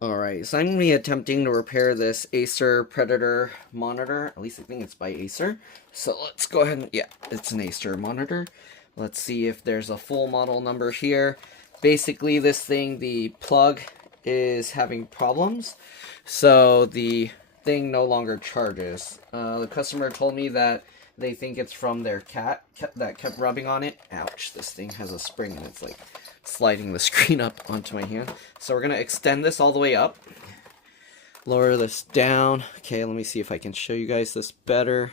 Alright, so I'm going to be attempting to repair this Acer Predator monitor. At least I think it's by Acer. So let's go ahead and, yeah, it's an Acer monitor. Let's see if there's a full model number here. Basically, this thing, the plug is having problems. So the thing no longer charges. The customer told me that they think it's from their cat that kept rubbing on it. Ouch, this thing has a spring and it's like sliding the screen up onto my hand. So we're going to extend this all the way up. Lower this down. Okay, let me see if I can show you guys this better.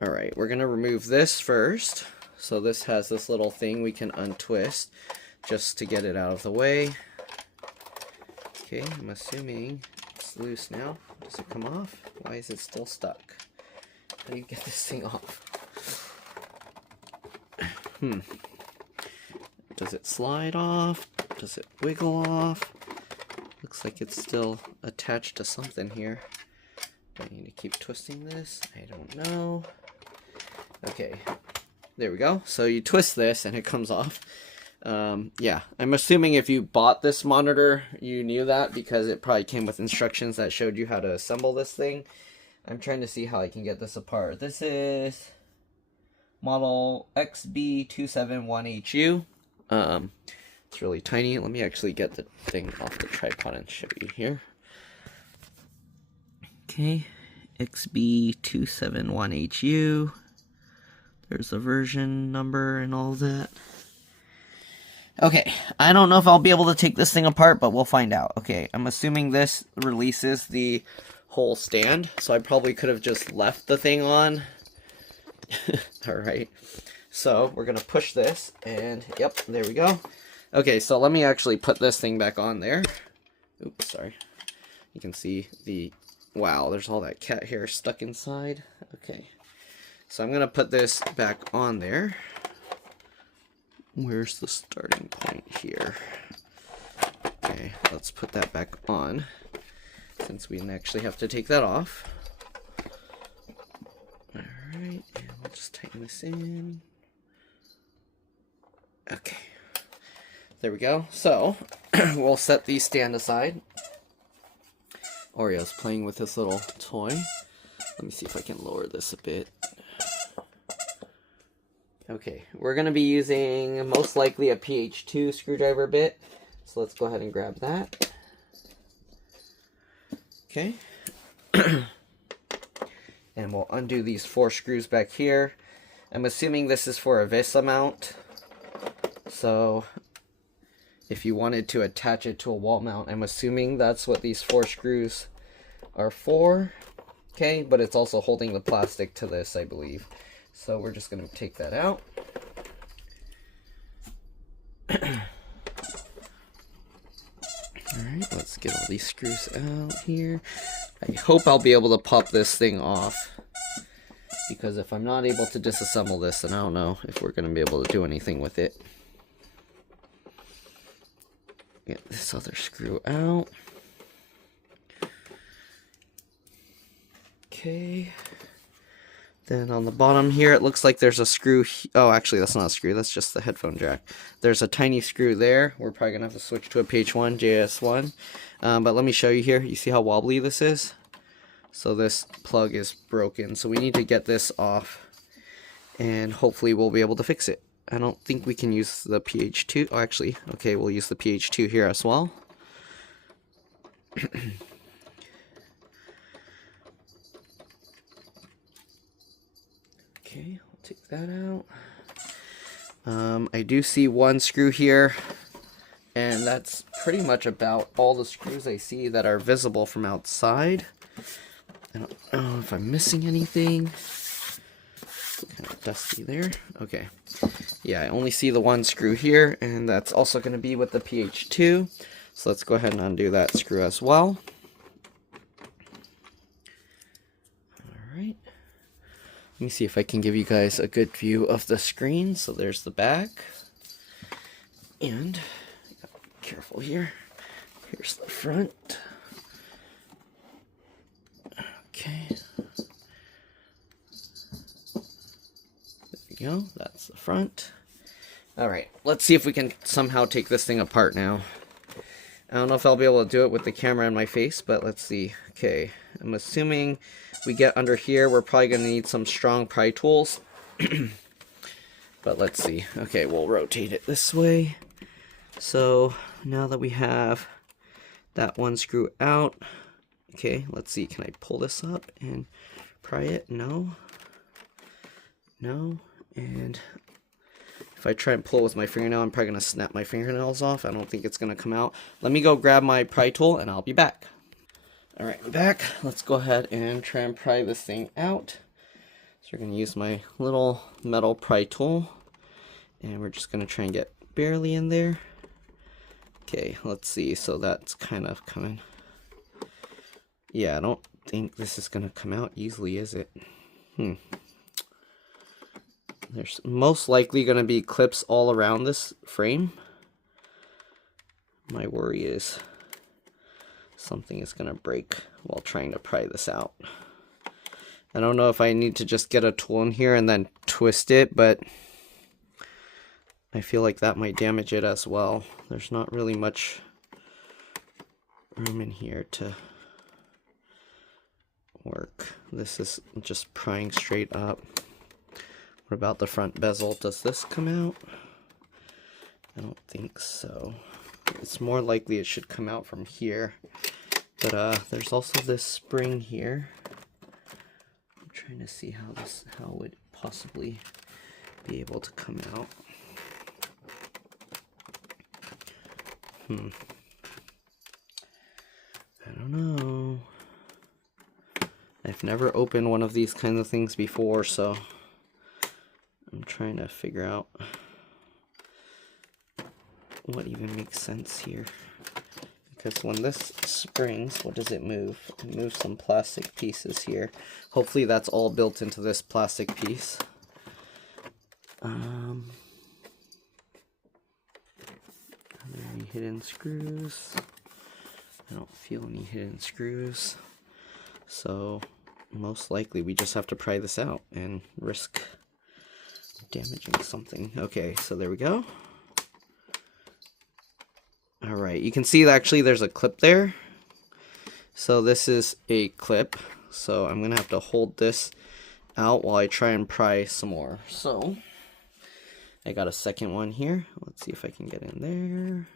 Alright, we're going to remove this first. So this has this little thing we can untwist just to get it out of the way. Okay, I'm assuming it's loose now. Does it come off? Why is it still stuck? How do you get this thing off? Does it slide off? Does it wiggle off? Looks like it's still attached to something here. Do I need to keep twisting this? I don't know. Okay, there we go. So you twist this and it comes off. Yeah, I'm assuming if you bought this monitor, you knew that because it probably came with instructions that showed you how to assemble this thing. I'm trying to see how I can get this apart. This is model XB271HU. It's really tiny. Let me actually get the thing off the tripod and show you here. Okay, XB271HU. There's the version number and all that. Okay, I don't know if I'll be able to take this thing apart, but we'll find out. Okay, I'm assuming this releases the whole stand, so I probably could have just left the thing on. Alright, so we're going to push this, and yep, there we go. Okay, so let me actually put this thing back on there. Oops, sorry. You can see the, wow, there's all that cat hair stuck inside. Okay, so I'm going to put this back on there. Where's the starting point here? Okay, let's put that back on, since we didn't actually have to take that off. Alright, and we'll just tighten this in. Okay, there we go. So, we'll set these stand aside. Oreo's playing with this little toy. Let me see if I can lower this a bit. Okay, we're going to be using most likely a PH2 screwdriver bit. So let's go ahead and grab that. Okay. And we'll undo these 4 screws back here. I'm assuming this is for a VESA mount. So if you wanted to attach it to a wall mount, I'm assuming that's what these 4 screws are for. Okay, but it's also holding the plastic to this, I believe. So we're just going to take that out. Alright, let's get all these screws out here. I hope I'll be able to pop this thing off, because if I'm not able to disassemble this, then I don't know if we're going to be able to do anything with it. Get this other screw out. Okay. Then on the bottom here, it looks like there's a screw. Oh, actually, that's not a screw. That's just the headphone jack. There's a tiny screw there. We're probably going to have to switch to a PH1, JS1. But let me show you here. You see how wobbly this is? So this plug is broken. So we need to get this off. And hopefully we'll be able to fix it. I don't think we can use the PH2. Oh, actually, okay, we'll use the PH2 here as well. Okay, I'll take that out. I do see 1 screw here, and that's pretty much about all the screws I see that are visible from outside. I don't know if I'm missing anything. Kind of dusty there. Okay. Yeah, I only see the 1 screw here, and that's also going to be with the PH2. So let's go ahead and undo that screw as well. Alright. Let me see if I can give you guys a good view of the screen. So there's the back. And, careful here. Here's the front. Okay. There we go. That's the front. Alright, let's see if we can somehow take this thing apart now. I don't know if I'll be able to do it with the camera in my face, but let's see. Okay, I'm assuming we get under here. We're probably going to need some strong pry tools. But let's see. Okay, we'll rotate it this way. So now that we have that one screw out, okay, let's see. Can I pull this up and pry it? No. No. And if I try and pull with my fingernail, I'm probably going to snap my fingernails off. I don't think it's going to come out. Let me go grab my pry tool and I'll be back. Alright, I'm back. Let's go ahead and try and pry this thing out. So we're going to use my little metal pry tool. And we're just going to try and get barely in there. Okay, let's see. So that's kind of coming. Yeah, I don't think this is going to come out easily, is it? There's most likely going to be clips all around this frame. My worry is something is going to break while trying to pry this out. I don't know if I need to just get a tool in here and then twist it, but I feel like that might damage it as well. There's not really much room in here to work. This is just prying straight up. What about the front bezel? Does this come out? I don't think so. It's more likely it should come out from here. But there's also this spring here. I'm trying to see how it would possibly be able to come out. I don't know. I've never opened one of these kinds of things before, so I'm trying to figure out what even makes sense here. Because when this springs, what does it move? It moves some plastic pieces here. Hopefully that's all built into this plastic piece. Are there any hidden screws? I don't feel any hidden screws. So most likely we just have to pry this out and risk damaging something. Okay, so there we go. Alright, you can see that actually there's a clip there. So this is a clip. So I'm going to have to hold this out while I try and pry some more. So I got a second one here. Let's see if I can get in there.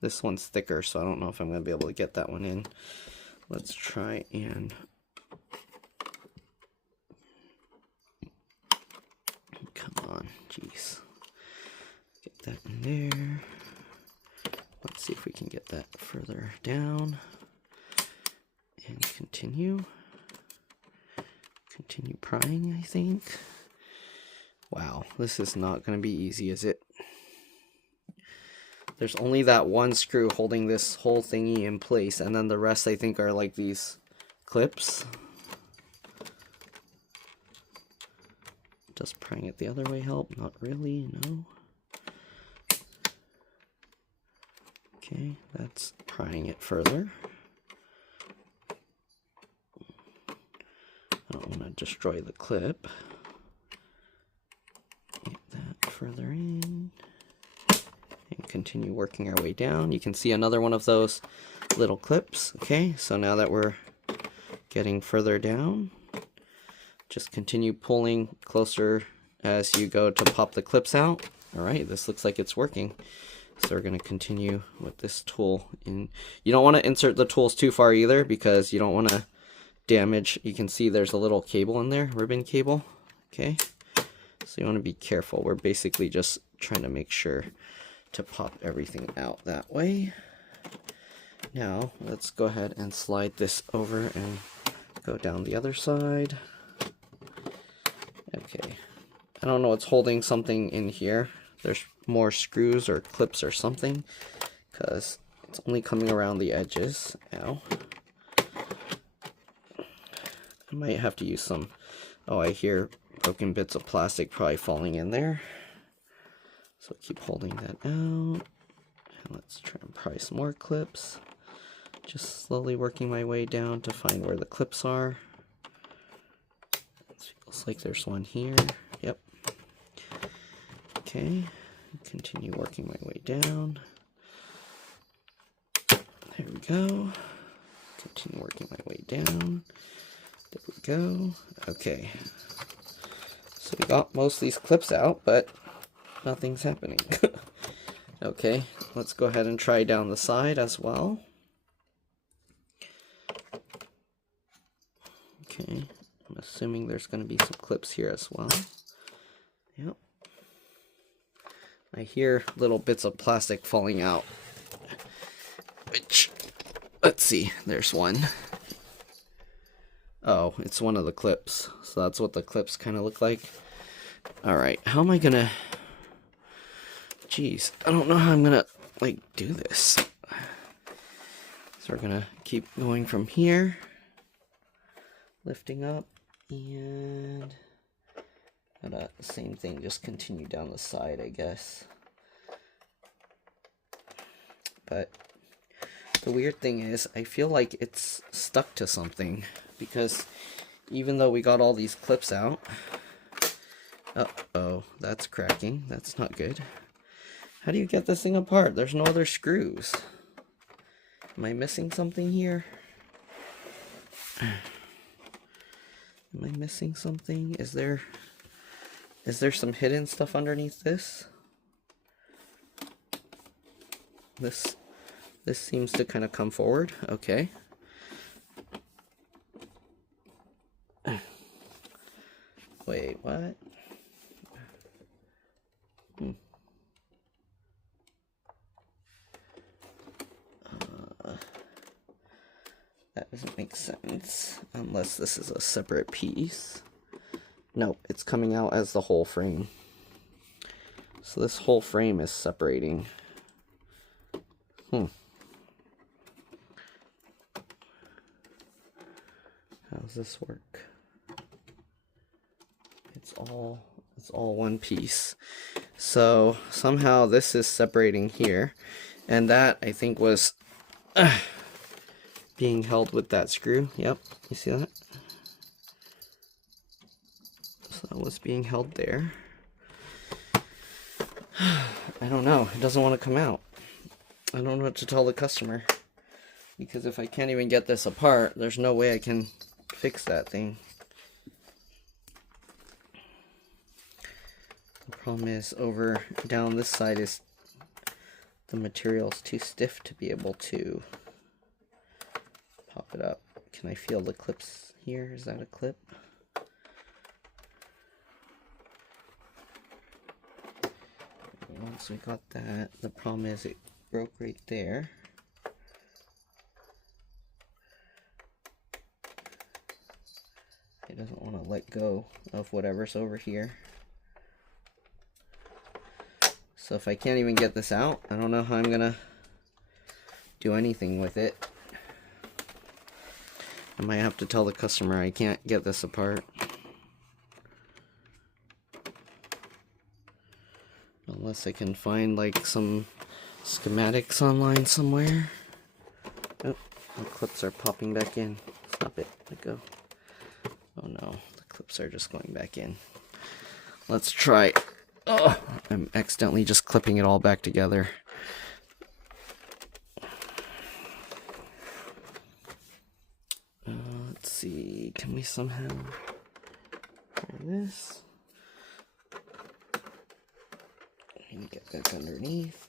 This one's thicker, so I don't know if I'm going to be able to get that one in. Let's try and come on, jeez. Get that in there. Let's see if we can get that further down. And continue prying, I think. Wow, this is not going to be easy, is it? There's only that one screw holding this whole thingy in place, and then the rest I think are like these clips. Does prying it the other way help? Not really, no. Okay, that's prying it further. I don't want to destroy the clip. Get that further in. And continue working our way down. You can see another one of those little clips. Okay, so now that we're getting further down, just continue pulling closer as you go to pop the clips out. Alright, this looks like it's working. So we're going to continue with this tool. You don't want to insert the tools too far either, because you don't want to damage. You can see there's a little cable in there, ribbon cable. Okay, so you want to be careful. We're basically just trying to make sure to pop everything out that way. Now let's go ahead and slide this over and go down the other side. Okay, I don't know what's holding something in here. There's more screws or clips or something, because it's only coming around the edges. Ow. I might have to use some, oh, I hear broken bits of plastic probably falling in there. So keep holding that out. And let's try and pry some more clips. Just slowly working my way down to find where the clips are. It feels like there's one here. Yep. Okay. Continue working my way down. There we go. Continue working my way down. There we go. Okay. So we got most of these clips out, but nothing's happening. Okay, let's go ahead and try down the side as well. Okay, I'm assuming there's going to be some clips here as well. Yep. I hear little bits of plastic falling out. Which, let's see, there's one. Oh, it's one of the clips. So that's what the clips kind of look like. Alright, how am I going to... Jeez, I don't know how I'm going to, like, do this. So we're going to keep going from here. Lifting up, and same thing, just continue down the side, I guess. But the weird thing is, I feel like it's stuck to something, because even though we got all these clips out, uh-oh, that's cracking, that's not good. How do you get this thing apart? There's no other screws. Am I missing something here? Am I missing something? Is there some hidden stuff underneath this? This seems to kind of come forward. Okay. Wait, what? That doesn't make sense, unless this is a separate piece. Nope, it's coming out as the whole frame. So this whole frame is separating. How does this work? It's all one piece. So somehow this is separating here, and that I think was being held with that screw. Yep, you see that? So that was being held there. I don't know, it doesn't want to come out. I don't know what to tell the customer, because if I can't even get this apart, there's no way I can fix that thing. The problem is over down this side is the material's too stiff to be able to pop it up. Can I feel the clips here? Is that a clip? Once we got that, the problem is it broke right there. It doesn't want to let go of whatever's over here. So if I can't even get this out, I don't know how I'm gonna do anything with it. I might have to tell the customer I can't get this apart. Unless I can find like some schematics online somewhere. Oh, the clips are popping back in. Stop it. Let go. Oh no, the clips are just going back in. Let's try. Oh, I'm accidentally just clipping it all back together. Let's see, can we somehow try this? And get back underneath.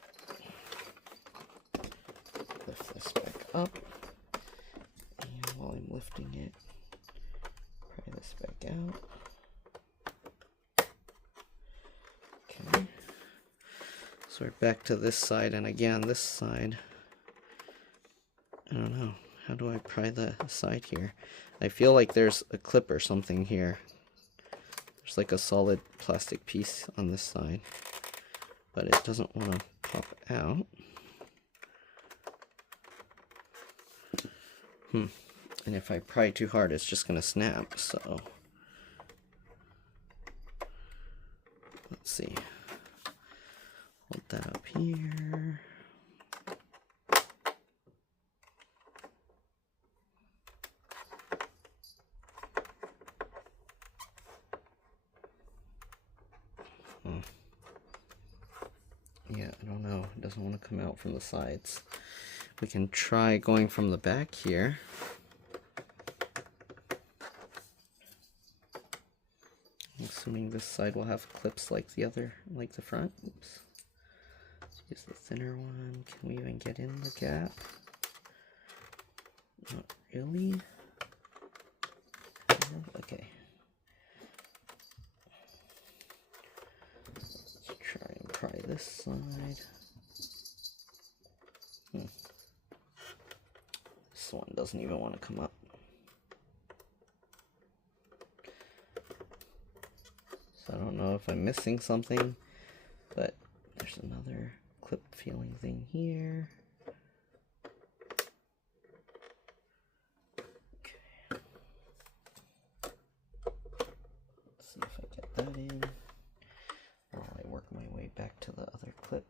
Lift this back up. And while I'm lifting it, pry this back out. Okay. So we're back to this side, and again, this side. I don't know. How do I pry the side here? I feel like there's a clip or something here. There's like a solid plastic piece on this side, but it doesn't want to pop out. And if I pry too hard, it's just going to snap, so let's see. Hold that up here. Yeah, I don't know. It doesn't want to come out from the sides. We can try going from the back here. I'm assuming this side will have clips like the other, like the front. Oops. Let's use the thinner one. Can we even get in the gap? Not really. Okay. Let's try and pry this side. This one doesn't even want to come up. So I don't know if I'm missing something, but there's another clip feeling thing here. Okay. Let's see if I get that in while I work my way back to the other clip.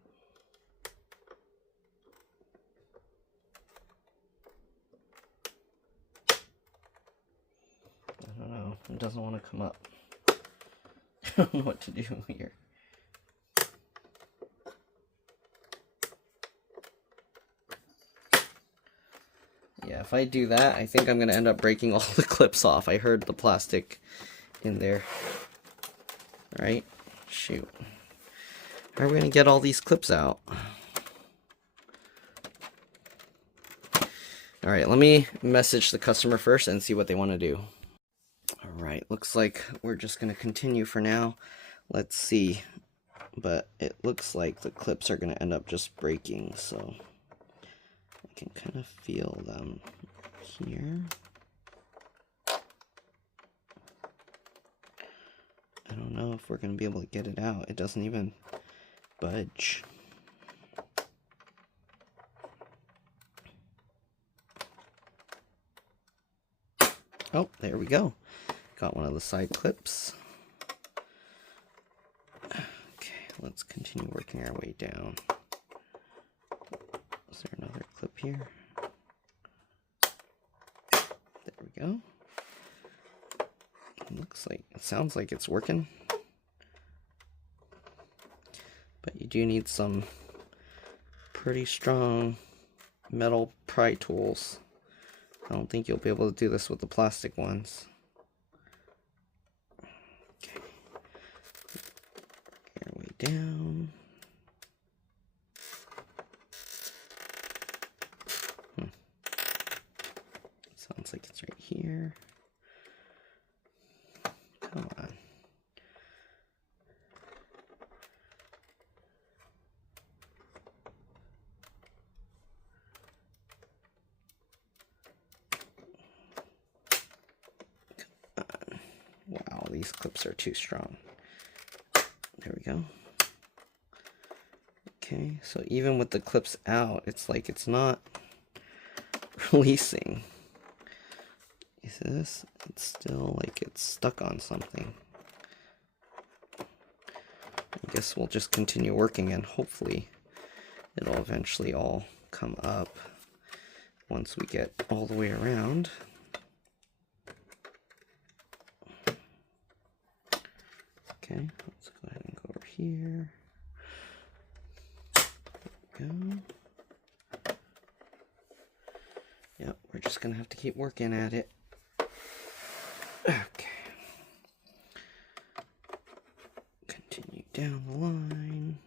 I don't know, it doesn't want to come up. I don't know what to do here. Yeah, if I do that, I think I'm going to end up breaking all the clips off. I heard the plastic in there. Alright, shoot. How are we going to get all these clips out? Alright, let me message the customer first and see what they want to do. Alright, looks like we're just going to continue for now. Let's see. But it looks like the clips are going to end up just breaking, so I can kind of feel them here. I don't know if we're going to be able to get it out. It doesn't even budge. Oh, there we go. Got one of the side clips. Okay, let's continue working our way down. Is there another clip here? There we go. It sounds like it's working. But you do need some pretty strong metal pry tools. I don't think you'll be able to do this with the plastic ones. Okay. Get our way down. Sounds like it's right here. Come on. Wow, these clips are too strong. There we go. Okay, so even with the clips out, it's like it's not releasing. You see this? It's still like it's stuck on something. I guess we'll just continue working and hopefully it'll eventually all come up once we get all the way around. Okay, let's go ahead and go over here. There we go. Yep, we're just gonna have to keep working at it. Okay. Continue down the line.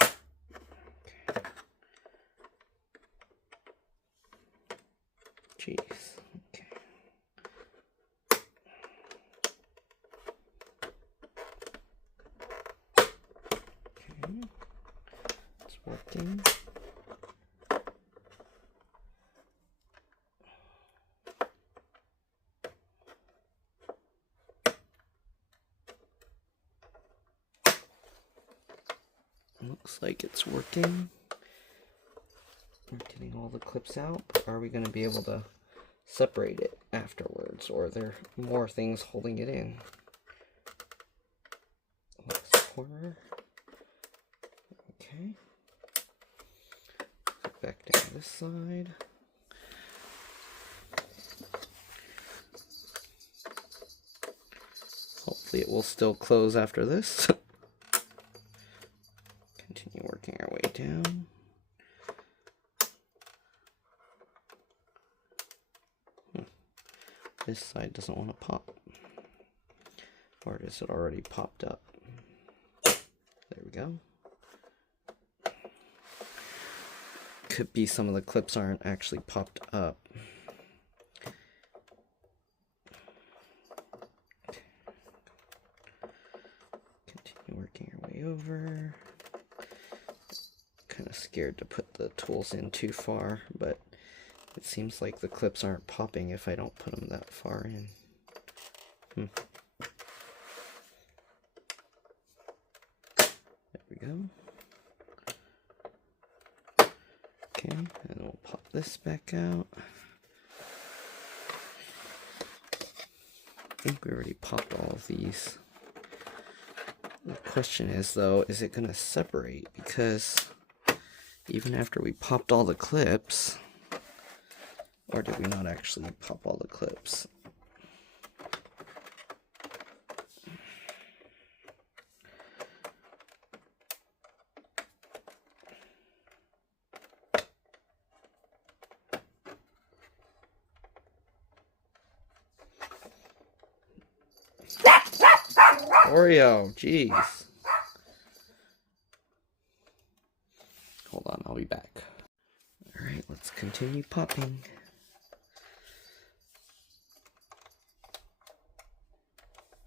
Okay. Jeez. Okay. Okay. It's working. Looks like it's working. We're getting all the clips out, but are we going to be able to separate it afterwards, or are there more things holding it in? Last corner. Okay. Back down this side. Hopefully Hopefully it will still close after this. Continue working our way down. This side doesn't want to pop. Or is it already popped up? There we go. Could be some of the clips aren't actually popped up. Continue working our way over. Kind of scared to put the tools in too far, but it seems like the clips aren't popping if I don't put them that far in. There we go. Okay, and we'll pop this back out. I think we already popped all of these. The question is, though, is it going to separate? Because even after we popped all the clips, or did we not actually pop all the clips? Oreo, jeez. Hold on, I'll be back. Alright, let's continue popping.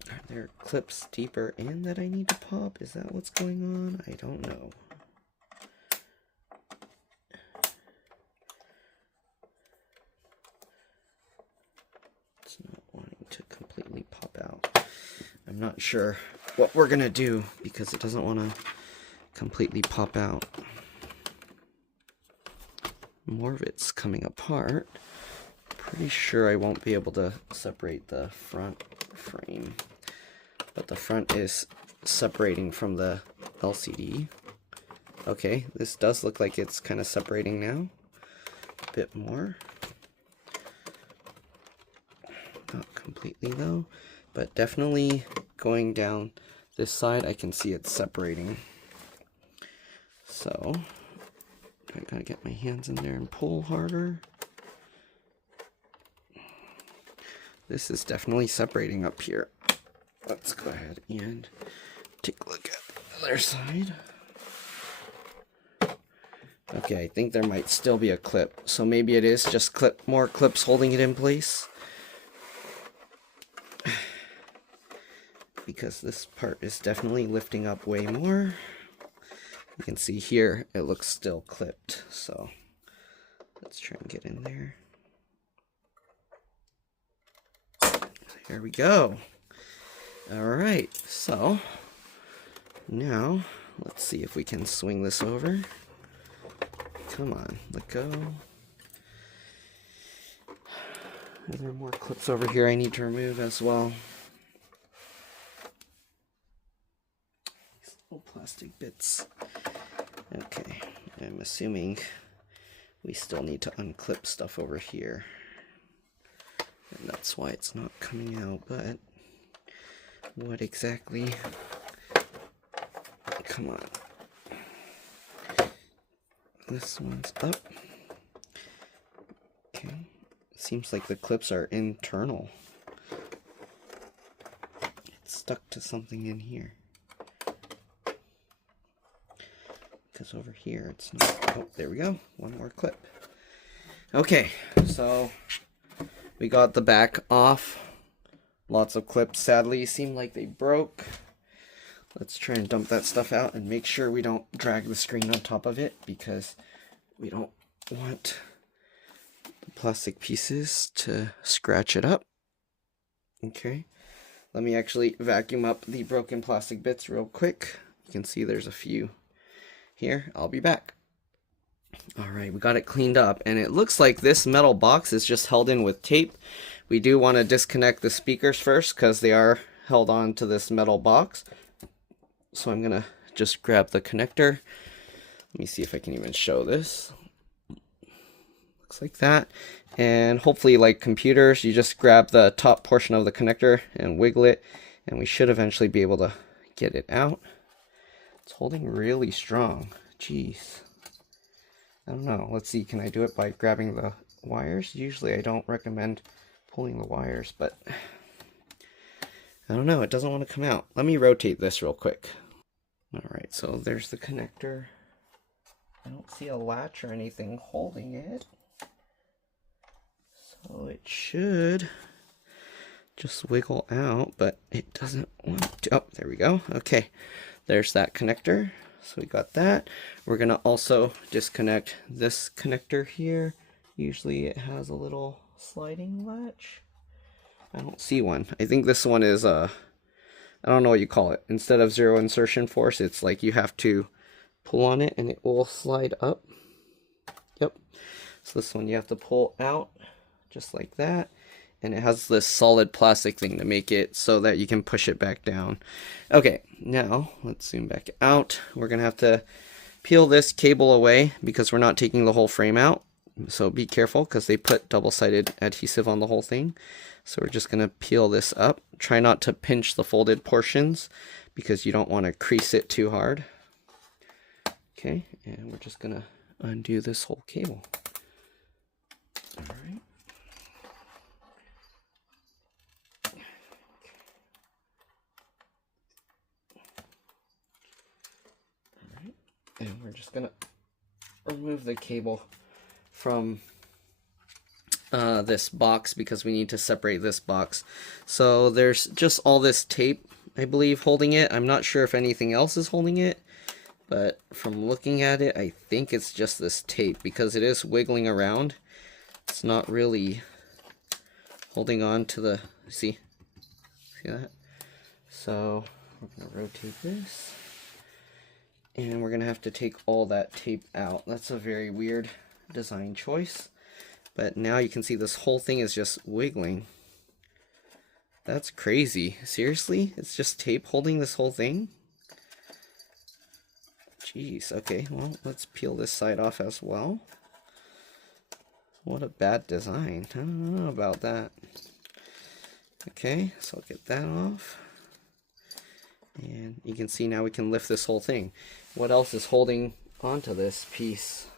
Are there clips deeper in that I need to pop? Is that what's going on? I don't know. It's not wanting to completely pop out. I'm not sure what we're gonna do because it doesn't want to completely pop out. More of it's coming apart. Pretty sure I won't be able to separate the front frame, but the front is separating from the LCD. Okay, this does look like it's kind of separating now. A bit more. Not completely though. But definitely going down this side, I can see it separating. So, I gotta get my hands in there and pull harder. This is definitely separating up here. Let's go ahead and take a look at the other side. Okay, I think there might still be a clip. So maybe it is just more clips holding it in place. Because this part is definitely lifting up way more. You can see here it looks still clipped, so let's try and get in there. There we go. Alright, so now let's see if we can swing this over. Come on, let go. Are there more clips over here I need to remove as well? Plastic bits. Okay, I'm assuming we still need to unclip stuff over here. And that's why it's not coming out, but what exactly? Come on. This one's up. Okay, seems like the clips are internal. It's stuck to something in here. Because over here it's not. Oh, there we go. One more clip. Okay, so we got the back off. Lots of clips sadly seem like they broke. Let's try and dump that stuff out and make sure we don't drag the screen on top of it because we don't want the plastic pieces to scratch it up. Okay, let me actually vacuum up the broken plastic bits real quick. You can see there's a few here. I'll be back. Alright, we got it cleaned up, and it looks like this metal box is just held in with tape. We do want to disconnect the speakers first because they are held on to this metal box. So I'm gonna just grab the connector. Let me see if I can even show this. Looks like that. And hopefully, like computers, you just grab the top portion of the connector and wiggle it, and we should eventually be able to get it out. It's holding really strong. Jeez. I don't know. Let's see. Can I do it by grabbing the wires? Usually I don't recommend pulling the wires, but I don't know. It doesn't want to come out. Let me rotate this real quick. Alright, so there's the connector. I don't see a latch or anything holding it. So it should just wiggle out, but it doesn't want to. Oh, there we go. Okay, there's that connector. So we got that. We're going to also disconnect this connector here. Usually it has a little sliding latch. I don't see one. I think this one is I don't know what you call it. Instead of zero insertion force, it's like you have to pull on it and it will slide up. Yep. So this one you have to pull out just like that. And it has this solid plastic thing to make it so that you can push it back down. Okay, now let's zoom back out. We're going to have to peel this cable away because we're not taking the whole frame out. So be careful because they put double-sided adhesive on the whole thing. So we're just going to peel this up. Try not to pinch the folded portions because you don't want to crease it too hard. Okay, and we're just going to undo this whole cable. All right. And we're just going to remove the cable from this box because we need to separate this box. So there's just all this tape, I believe, holding it. I'm not sure if anything else is holding it, but from looking at it, I think it's just this tape because it is wiggling around. It's not really holding on to the, see that? So we're going to rotate this. And we're going to have to take all that tape out. That's a very weird design choice. But now you can see this whole thing is just wiggling. That's crazy. Seriously? It's just tape holding this whole thing? Jeez. Okay, well, let's peel this side off as well. What a bad design. I don't know about that. Okay, so I'll get that off. And you can see now we can lift this whole thing. What else is holding onto this piece?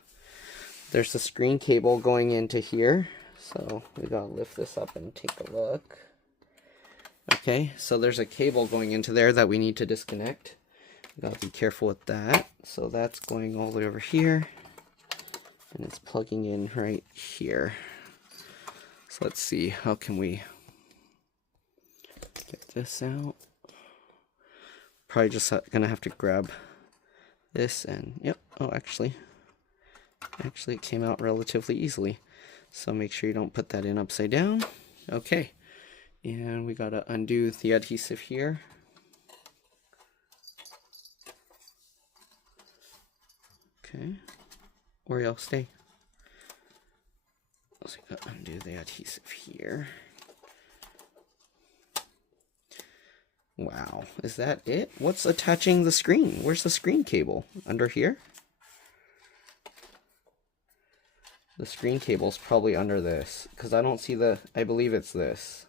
There's the screen cable going into here. So we gotta lift this up and take a look. Okay, so there's a cable going into there that we need to disconnect. We gotta be careful with that. So that's going all the way over here. And it's plugging in right here. So let's see, how can we get this out? Probably just gonna have to grab this and yep. Oh, actually it came out relatively easily. So make sure you don't put that in upside down. Okay, and we gotta undo the adhesive here. Okay, or y'all stay. So we gotta undo the adhesive here. Wow, is that it? What's attaching the screen? Where's the screen cable? Under here? The screen cable's probably under this, because I don't see the, I believe it's this.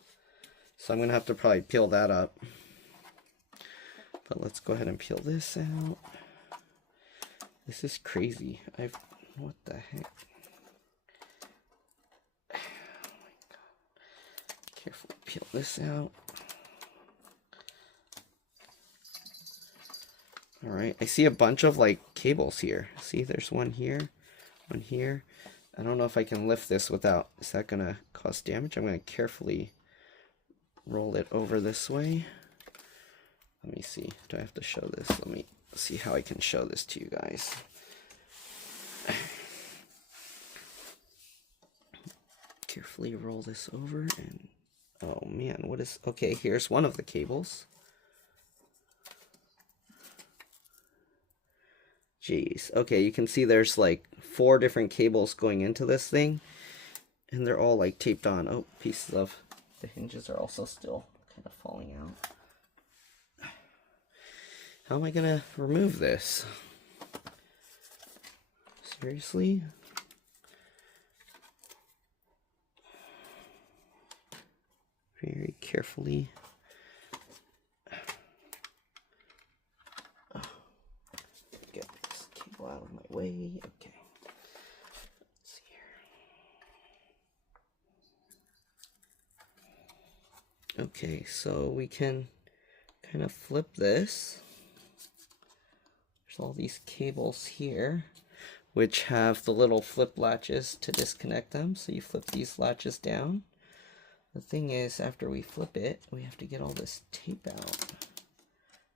So I'm going to have to probably peel that up. But let's go ahead and peel this out. This is crazy. What the heck? Oh my god. Carefully peel this out. Alright, I see a bunch of like cables here. See, there's one here, one here. I don't know if I can lift this without, is that gonna cause damage? I'm gonna carefully roll it over this way. Let me see, do I have to show this? Let me see how I can show this to you guys. Carefully roll this over and, oh man, what is, okay, here's one of the cables. Jeez. Okay, you can see there's like 4 different cables going into this thing. And they're all like taped on. Oh, pieces of the hinges are also still kind of falling out. How am I going to remove this? Seriously? Very carefully way. Okay. Let's see here. Okay, so we can kind of flip this. There's all these cables here, which have the little flip latches to disconnect them. So you flip these latches down. The thing is, after we flip it, we have to get all this tape out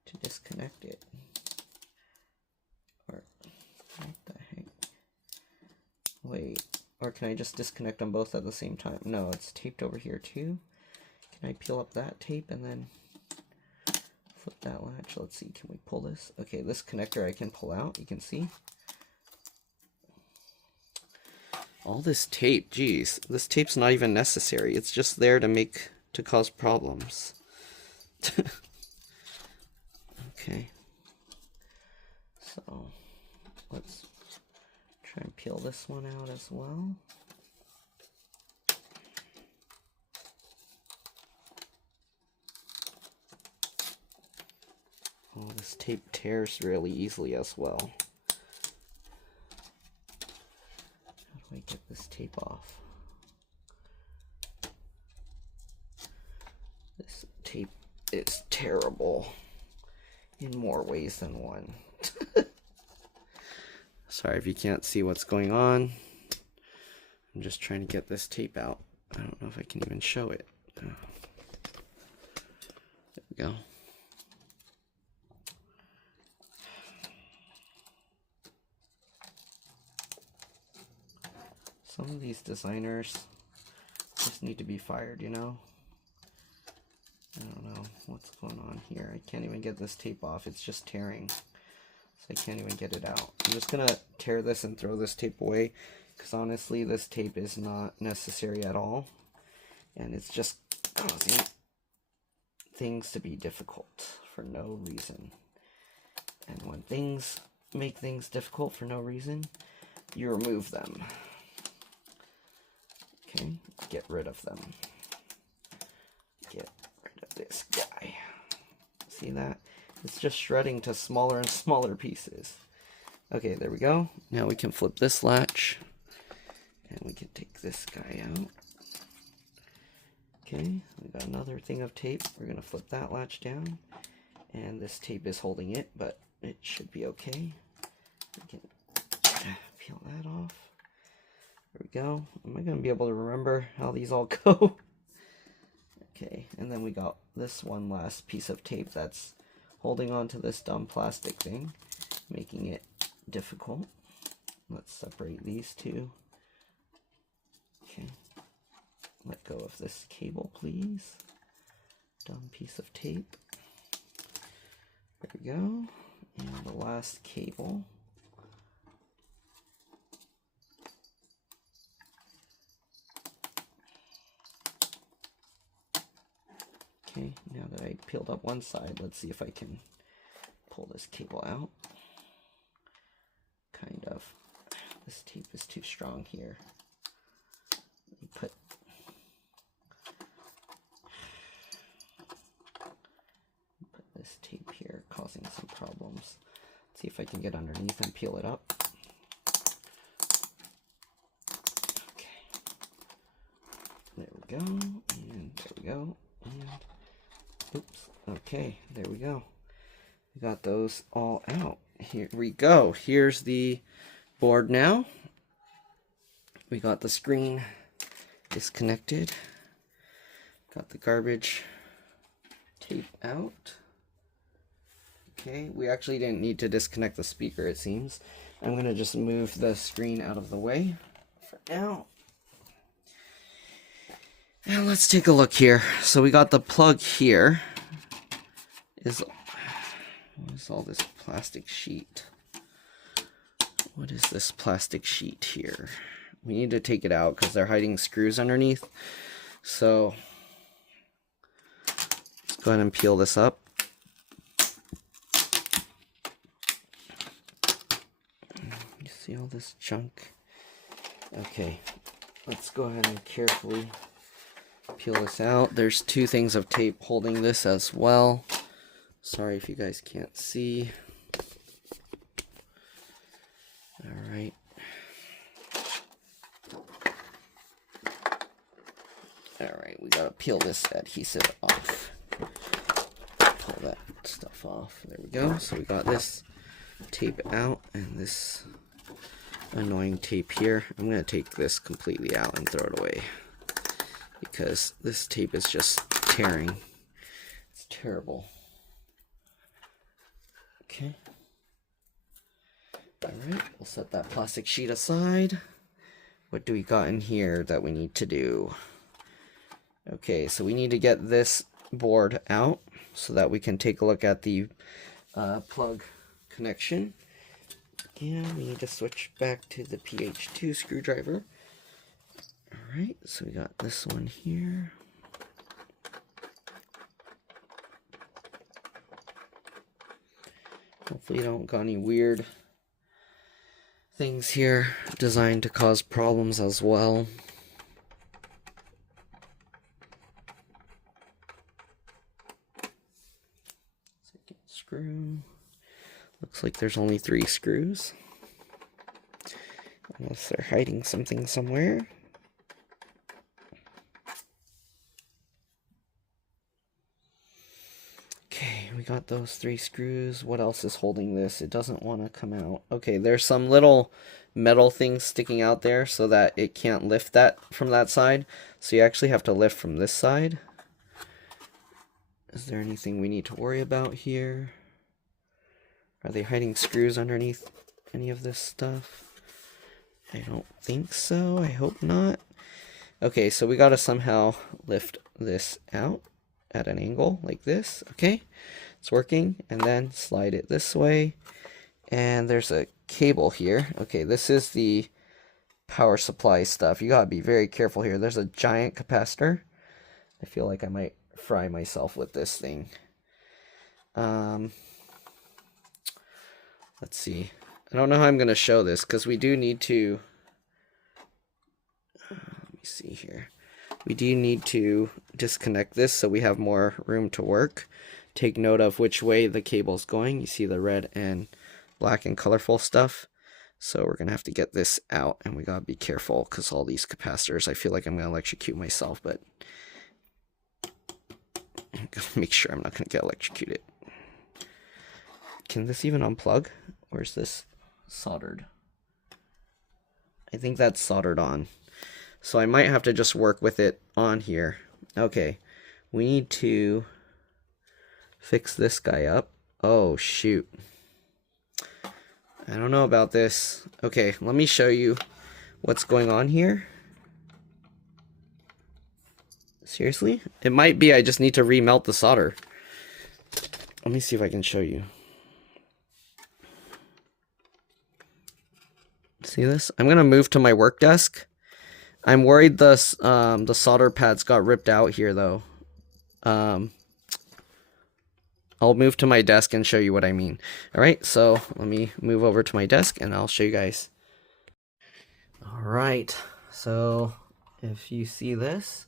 to disconnect it. Or, what the heck? Wait, or can I just disconnect them both at the same time? No, it's taped over here too. Can I peel up that tape and then flip that latch? Let's see, can we pull this? Okay, this connector I can pull out, you can see. All this tape, geez, this tape's not even necessary. It's just there to cause problems. Okay. So, let's try and peel this one out as well. Oh, this tape tears really easily as well. How do I get this tape off? This tape is terrible in more ways than one. Sorry if you can't see what's going on. I'm just trying to get this tape out. I don't know if I can even show it. There we go. Some of these designers just need to be fired, you know? I don't know what's going on here. I can't even get this tape off. It's just tearing. So I can't even get it out. I'm just going to tear this and throw this tape away, because honestly, this tape is not necessary at all. And it's just causing things to be difficult for no reason. And when things make things difficult for no reason, you remove them. Okay, get rid of them. Get rid of this guy. See that? It's just shredding to smaller and smaller pieces. Okay, there we go. Now we can flip this latch. And we can take this guy out. Okay, we got another thing of tape. We're going to flip that latch down. And this tape is holding it, but it should be okay. We can peel that off. There we go. Am I going to be able to remember how these all go? Okay, and then we got this one last piece of tape that's holding on to this dumb plastic thing, making it difficult. Let's separate these two. Okay. Let go of this cable, please. Dumb piece of tape. There we go. And the last cable. Okay, now that I peeled up one side, let's see if I can pull this cable out. Kind of. This tape is too strong here. Let me put this tape here, causing some problems. Let's see if I can get underneath and peel it up. Okay. There we go, and there we go, and oops, okay, there we go. We got those all out. Here we go. Here's the board now. We got the screen disconnected. Got the garbage tape out. Okay, we actually didn't need to disconnect the speaker, it seems. I'm going to just move the screen out of the way for now. And let's take a look here. So we got the plug here. What is all this plastic sheet? What is this plastic sheet here? We need to take it out because they're hiding screws underneath. So let's go ahead and peel this up. You see all this junk? Okay, let's go ahead and carefully peel this out. There's two things of tape holding this as well. Sorry if you guys can't see. Alright, we gotta peel this adhesive off. Pull that stuff off. There we go. So we got this tape out and this annoying tape here. I'm gonna take this completely out and throw it away because this tape is just tearing. It's terrible. Okay. Alright, we'll set that plastic sheet aside. What do we got in here that we need to do? Okay, so we need to get this board out so that we can take a look at the plug connection. And we need to switch back to the PH2 screwdriver. Alright, so we got this one here. Hopefully you don't got any weird things here designed to cause problems as well. Second screw. Looks like there's only 3 screws. Unless they're hiding something somewhere. Okay, we got those 3 screws. What else is holding this? It doesn't want to come out. Okay, there's some little metal things sticking out there so that it can't lift that from that side. So you actually have to lift from this side. Is there anything we need to worry about here? Are they hiding screws underneath any of this stuff? I don't think so. I hope not. Okay, so we gotta somehow lift this out at an angle like this. Okay, it's working. And then slide it this way. And there's a cable here. Okay, this is the power supply stuff. You gotta be very careful here. There's a giant capacitor. I feel like I might fry myself with this thing. Let's see. I don't know how I'm going to show this because we do need to, let me see here. We do need to disconnect this so we have more room to work. Take note of which way the cable's going. You see the red and black and colorful stuff. So we're going to have to get this out and we got to be careful because all these capacitors, I feel like I'm going to electrocute myself, but I'm going to make sure I'm not going to get electrocuted. Can this even unplug? Or is this soldered? I think that's soldered on. So I might have to just work with it on here. Okay. We need to fix this guy up. Oh, shoot. I don't know about this. Okay, let me show you what's going on here. Seriously? It might be I just need to remelt the solder. Let me see if I can show you. See this? I'm gonna move to my work desk. I'm worried the solder pads got ripped out here though. I'll move to my desk and show you what I mean. Alright, so let me move over to my desk and I'll show you guys. Alright, so if you see this,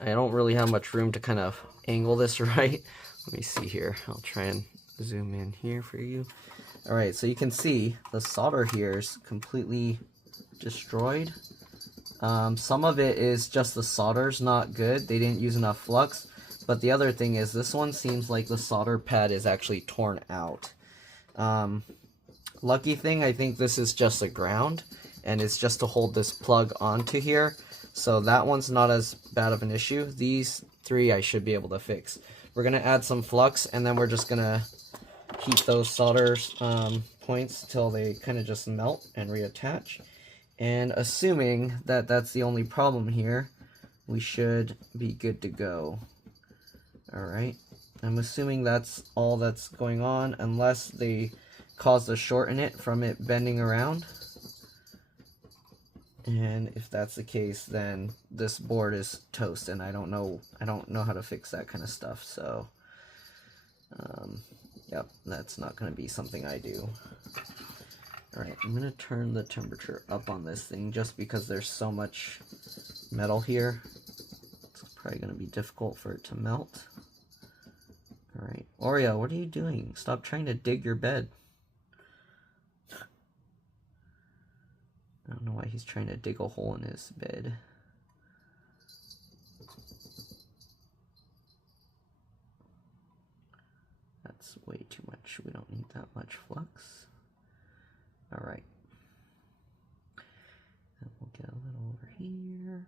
I don't really have much room to kind of angle this right. Let me see here. I'll try and zoom in here for you. Alright, so you can see the solder here is completely destroyed. Some of it is just the solder's not good. They didn't use enough flux. But the other thing is this one seems like the solder pad is actually torn out. Lucky thing, I think this is just a ground. And it's just to hold this plug onto here. So that one's not as bad of an issue. These 3 I should be able to fix. We're going to add some flux and then we're just going to heat those solder points till they kind of just melt and reattach. And assuming that that's the only problem here, we should be good to go. Alright, I'm assuming that's all that's going on unless they caused a short in it from it bending around. And if that's the case, then this board is toast and I don't know how to fix that kind of stuff, so yep, that's not going to be something I do. Alright, I'm going to turn the temperature up on this thing just because there's so much metal here. It's probably going to be difficult for it to melt. Alright, Oreo, what are you doing? Stop trying to dig your bed. I don't know why he's trying to dig a hole in his bed. That's way too much. We don't need that much flux. All right. And we'll get a little over here.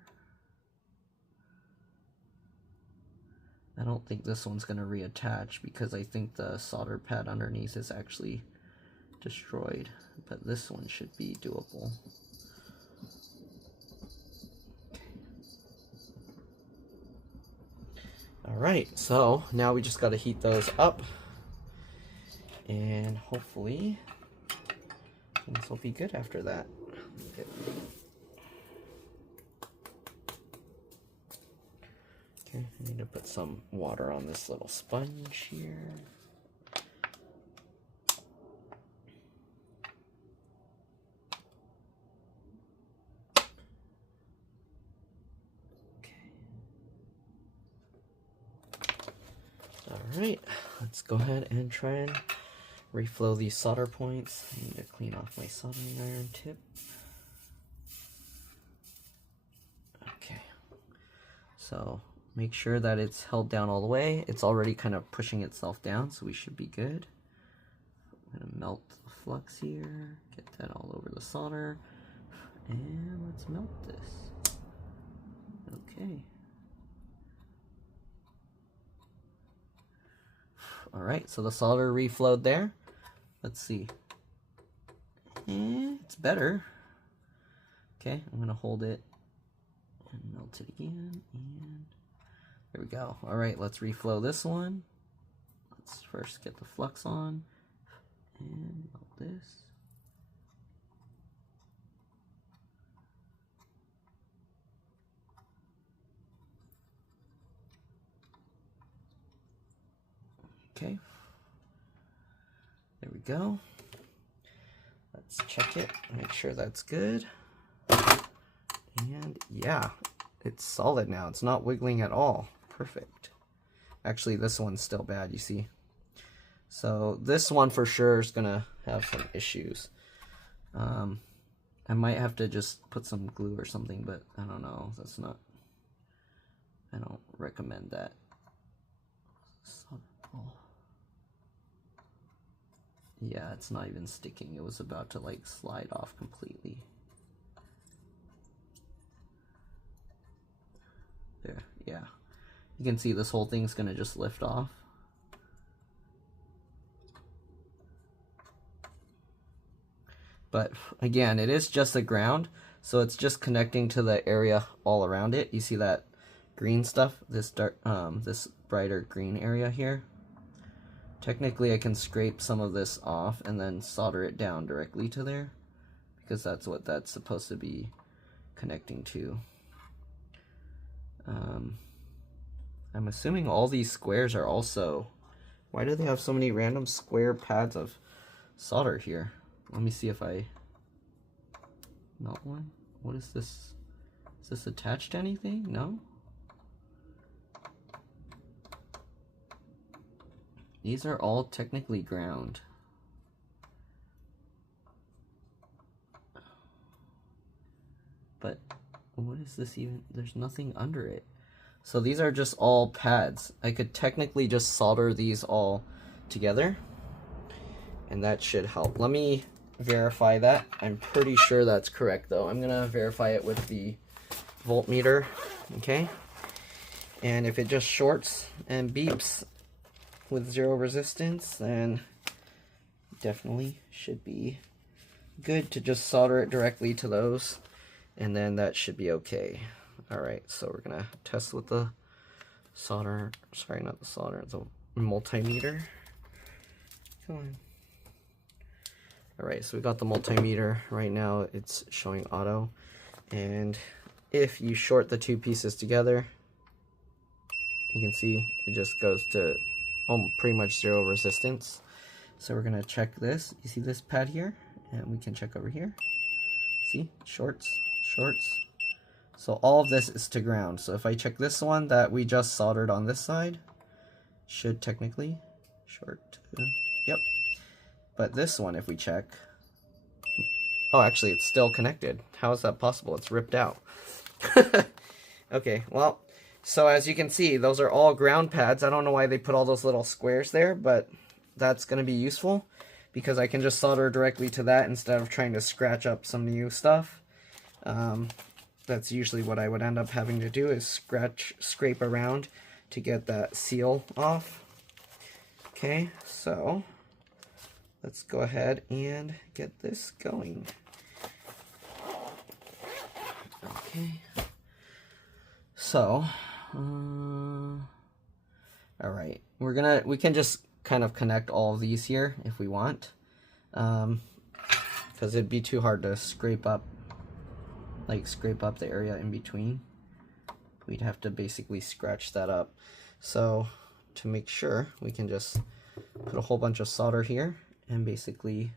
I don't think this one's going to reattach because I think the solder pad underneath is actually destroyed, but this one should be doable. All right, so now we just got to heat those up, and hopefully things will be good after that. Okay, I need to put some water on this little sponge here. Alright, let's go ahead and try and reflow these solder points. I need to clean off my soldering iron tip. Okay, so make sure that it's held down all the way. It's already kind of pushing itself down, so we should be good. I'm going to melt the flux here, get that all over the solder, and let's melt this. Okay. Alright, so the solder reflowed there. Let's see. It's better. Okay, I'm going to hold it and melt it again. And there we go. Alright, let's reflow this one. Let's first get the flux on and melt this. Okay, there we go. Let's check it, make sure that's good. And yeah, it's solid now. It's not wiggling at all. Perfect. Actually, this one's still bad, you see. So this one for sure is gonna have some issues. I might have to just put some glue or something, but I don't know. I don't recommend that. Yeah, it's not even sticking. It was about to like slide off completely. There, yeah. You can see this whole thing's gonna just lift off. But again, it is just the ground, so it's just connecting to the area all around it. You see that green stuff? This dark, this brighter green area here. Technically, I can scrape some of this off and then solder it down directly to there, because that's what that's supposed to be connecting to. I'm assuming all these squares are also... Why do they have so many random square pads of solder here? Let me see if I melt one. What is this? Is this attached to anything? No? These are all technically ground. But what is this even? There's nothing under it. So these are just all pads. I could technically just solder these all together, and that should help. Let me verify that. I'm pretty sure that's correct though. I'm gonna verify it with the voltmeter, okay? And if it just shorts and beeps with zero resistance, then definitely should be good to just solder it directly to those, and then that should be okay. Alright, so we're gonna test with the solder, sorry, not the solder, the multimeter. Come on. Alright, so we got the multimeter. Right now it's showing auto, and if you short the two pieces together, you can see it just goes to pretty much zero resistance. So we're gonna check this. You see this pad here? And we can check over here. See? Shorts, shorts. So all of this is to ground. So if I check this one that we just soldered on this side, should technically short to, yep. But this one, if we check, oh, actually it's still connected. How is that possible? It's ripped out. Okay, well, so as you can see, those are all ground pads. I don't know why they put all those little squares there, but that's going to be useful because I can just solder directly to that instead of trying to scratch up some new stuff. That's usually what I would end up having to do, is scrape around to get that seal off. Okay, so let's go ahead and get this going. Okay, so all right, we can just kind of connect all of these here if we want, because it'd be too hard to scrape up the area in between. We'd have to basically scratch that up. So to make sure, we can just put a whole bunch of solder here and basically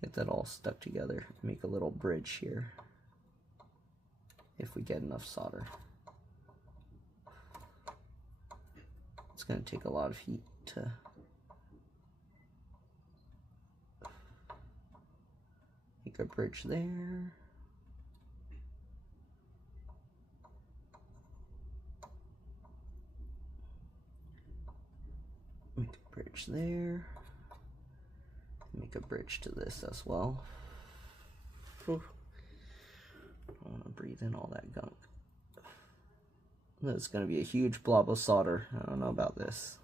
get that all stuck together. Make a little bridge here if we get enough solder. It's going to take a lot of heat to make a bridge there. Make a bridge there. Make a bridge to this as well. Whew. I want to breathe in all that gunk. That's going to be a huge blob of solder. I don't know about this.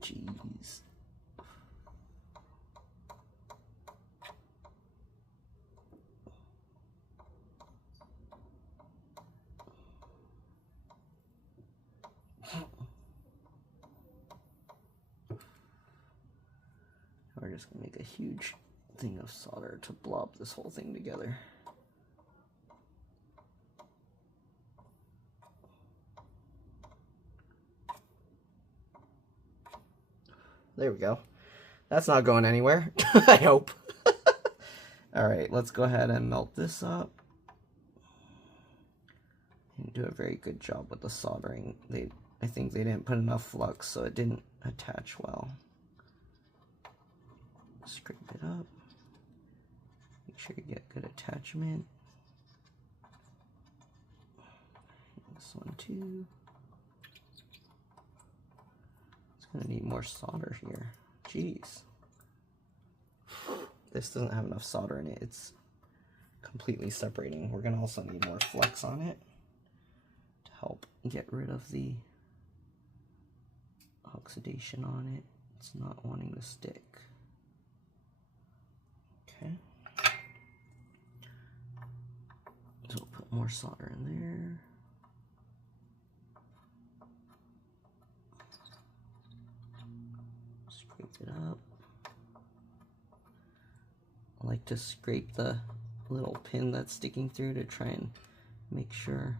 Jeez. We're just going to make a huge thing of solder to blob this whole thing together. There we go. That's not going anywhere, I hope. Alright, let's go ahead and melt this up. And do a very good job with the soldering. I think they didn't put enough flux, so it didn't attach well. Scrape it up. Make sure you get good attachment. This one too. It's gonna need more solder here. Jeez. This doesn't have enough solder in it. It's completely separating. We're gonna also need more flux on it to help get rid of the oxidation on it. It's not wanting to stick. Okay. So we'll put more solder in there. Scrape it up. I like to scrape the little pin that's sticking through to try and make sure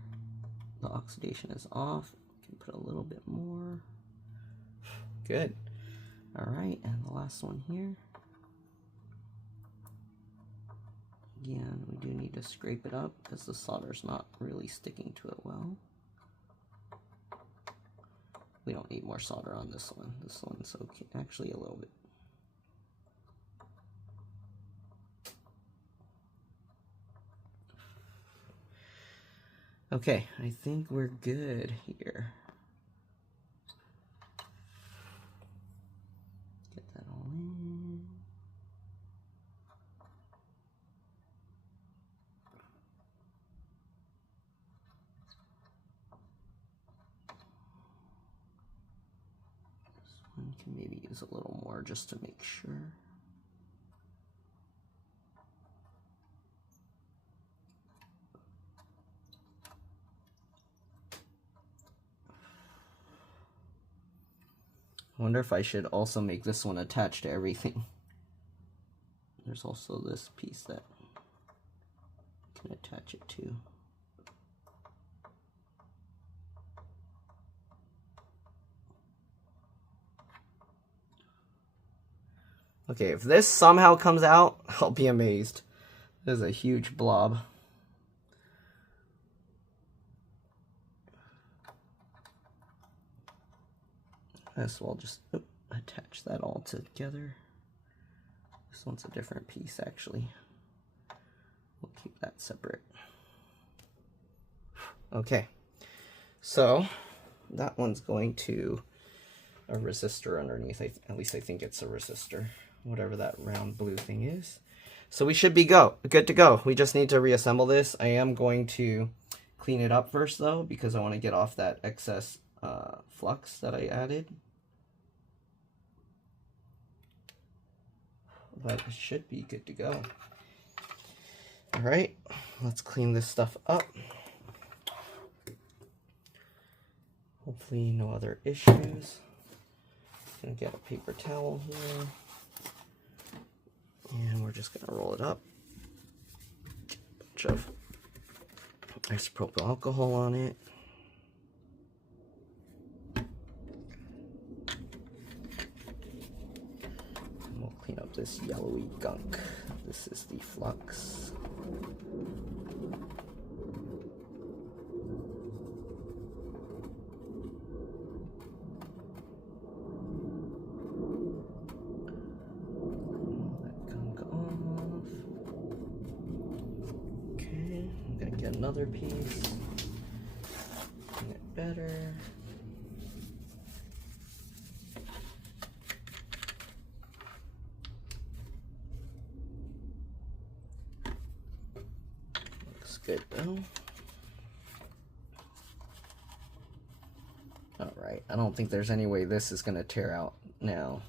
the oxidation is off. You can put a little bit more. Good. Alright, and the last one here. Again, we do need to scrape it up because the solder's not really sticking to it well. We don't need more solder on this one. This one's okay, actually a little bit. Okay, I think we're good here. Get that all in. This one can maybe use a little more just to make sure. I wonder if I should also make this one attach to everything. There's also this piece that can attach it to. Okay, if this somehow comes out, I'll be amazed. This is a huge blob. So I'll just attach that all together. This one's a different piece, actually. We'll keep that separate. Okay, so that one's going to a resistor underneath. At least I think it's a resistor, whatever that round blue thing is. So we should be good to go. We just need to reassemble this. I am going to clean it up first though, because I want to get off that excess flux that I added. But it should be good to go. All right, let's clean this stuff up. Hopefully no other issues. Gonna get a paper towel here. And we're just gonna roll it up. Bunch of isopropyl alcohol on it. And we'll clean up this yellowy gunk. This is the flux. Another piece, make it better. Looks good though. All right, I don't think there's any way this is gonna tear out now.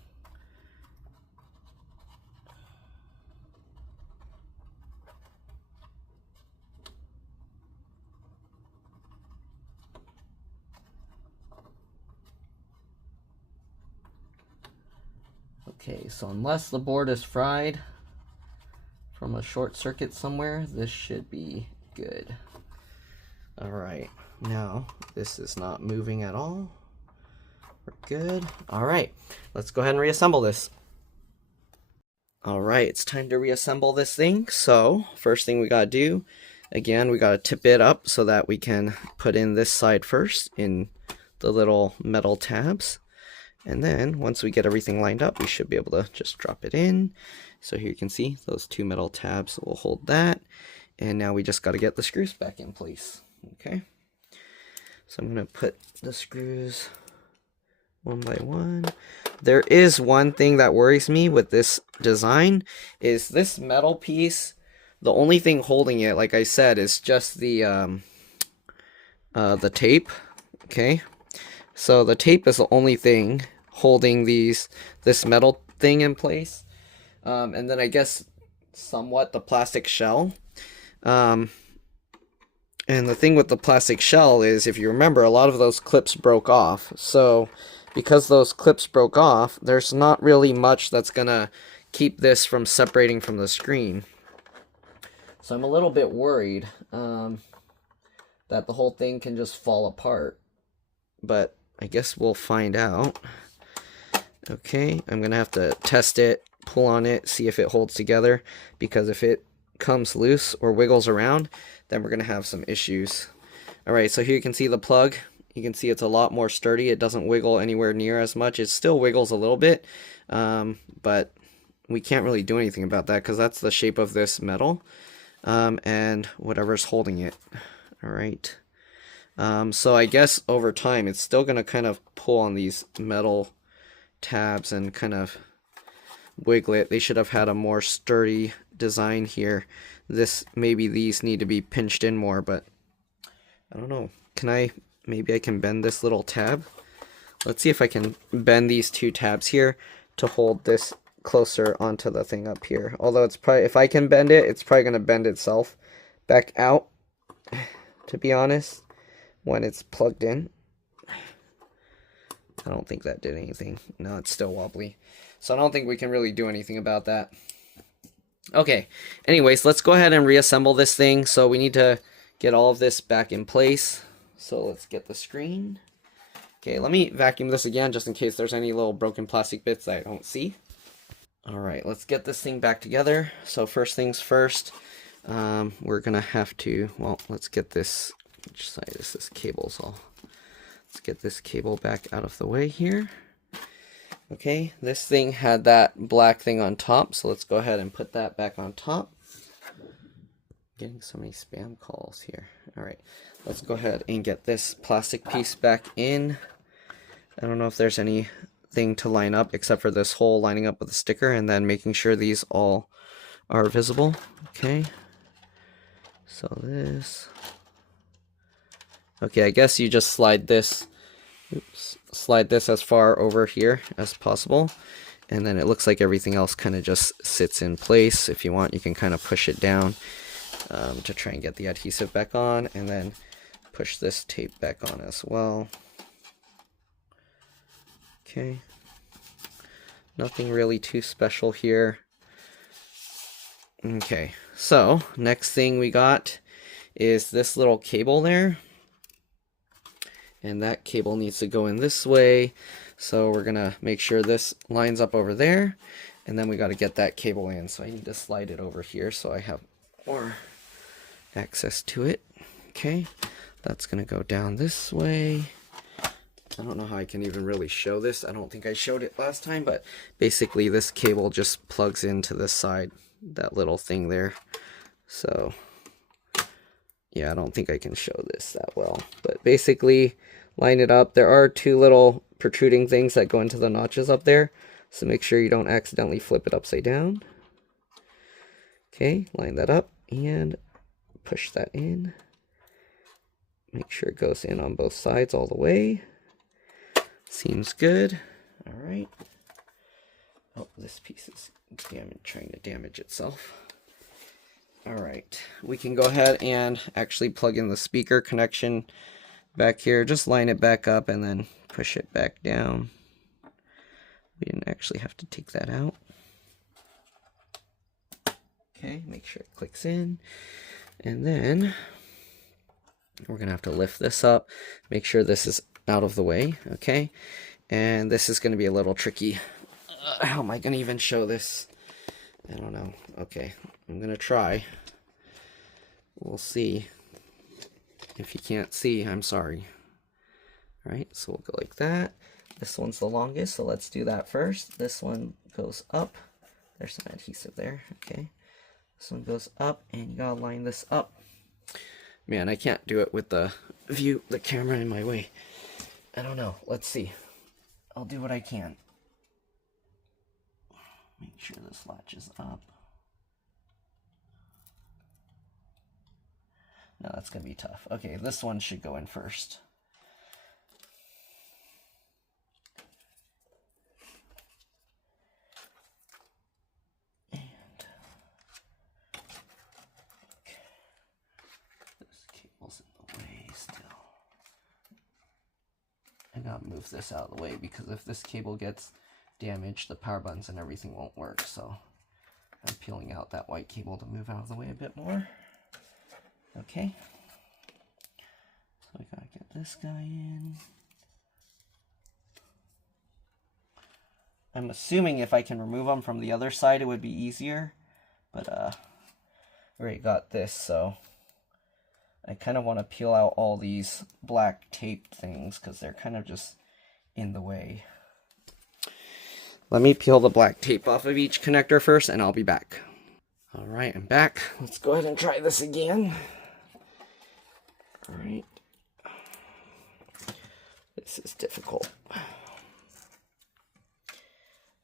Okay, so unless the board is fried from a short circuit somewhere, this should be good. All right, now this is not moving at all. We're good. All right, let's go ahead and reassemble this. All right, it's time to reassemble this thing. So first thing we gotta do, again, we gotta tip it up so that we can put in this side first in the little metal tabs. And then once we get everything lined up, we should be able to just drop it in. So here you can see those two metal tabs will hold that. And now we just got to get the screws back in place. Okay. So I'm going to put the screws one by one. There is one thing that worries me with this design is this metal piece. The only thing holding it, like I said, is just the tape. Okay. So the tape is the only thing holding this metal thing in place. And then I guess somewhat the plastic shell. And the thing with the plastic shell is, if you remember, a lot of those clips broke off. So because those clips broke off, there's not really much that's gonna keep this from separating from the screen. So I'm a little bit worried that the whole thing can just fall apart. But I guess we'll find out. Okay, I'm gonna have to test it, pull on it, see if it holds together, because if it comes loose or wiggles around, then we're gonna have some issues. All right, so here you can see the plug. You can see it's a lot more sturdy. It doesn't wiggle anywhere near as much. It still wiggles a little bit, but we can't really do anything about that because that's the shape of this metal and whatever's holding it. All right. So I guess over time it's still going to kind of pull on these metal tabs and kind of wiggle it. They should have had a more sturdy design here. Maybe these need to be pinched in more, but I don't know. Maybe I can bend this little tab. Let's see if I can bend these two tabs here to hold this closer onto the thing up here. Although it's probably, if I can bend it, it's probably going to bend itself back out, to be honest. When it's plugged in. I don't think that did anything. No, it's still wobbly. So I don't think we can really do anything about that. Okay, anyways, let's go ahead and reassemble this thing. So we need to get all of this back in place. So let's get the screen. Okay, let me vacuum this again just in case there's any little broken plastic bits that I don't see. All right, let's get this thing back together. So first things first, we're gonna have to, well, let's get this. Which side is this cable? So let's get this cable back out of the way here. Okay, this thing had that black thing on top, so let's go ahead and put that back on top. Getting so many spam calls here. All right, let's go ahead and get this plastic piece back in. I don't know if there's anything to line up except for this hole lining up with the sticker, and then making sure these all are visible. Okay, so this, okay, I guess you just slide this, slide this as far over here as possible, and then it looks like everything else kind of just sits in place. If you want, you can kind of push it down to try and get the adhesive back on, and then push this tape back on as well. Okay, nothing really too special here. Okay, so next thing we got is this little cable there, and that cable needs to go in this way, so we're gonna make sure this lines up over there, and then we got to get that cable in, so I need to slide it over here so I have more access to it. Okay, that's gonna go down this way. I don't know how I can even really show this. I don't think I showed it last time, but basically this cable just plugs into this side, that little thing there. So yeah, I don't think I can show this that well, but basically line it up. There are two little protruding things that go into the notches up there, so make sure you don't accidentally flip it upside down. Okay, line that up and push that in. Make sure it goes in on both sides all the way. Seems good. All right. Oh, this piece is trying to damage itself. All right, we can go ahead and actually plug in the speaker connection back here. Just line it back up and then push it back down. We didn't actually have to take that out. Okay, make sure it clicks in. And then we're gonna have to lift this up, make sure this is out of the way. Okay, and this is going to be a little tricky. How am I going to even show this? I don't know. Okay, I'm going to try. We'll see. If you can't see, I'm sorry. All right, so we'll go like that. This one's the longest, so let's do that first. This one goes up. There's some adhesive there. Okay, this one goes up, and you gotta line this up. Man, I can't do it with the camera in my way. I don't know. Let's see. I'll do what I can. Make sure this latches up. No, that's going to be tough. Okay, this one should go in first. And okay. This cable's in the way still. I gotta move this out of the way because if this cable gets damaged, the power buttons and everything won't work. So I'm peeling out that white cable to move out of the way a bit more. Okay. So I gotta get this guy in. I'm assuming if I can remove them from the other side, it would be easier. But I already got this, so I kind of want to peel out all these black tape things because they're kind of just in the way. Let me peel the black tape off of each connector first, and I'll be back. All right, I'm back. Let's go ahead and try this again. All right. This is difficult.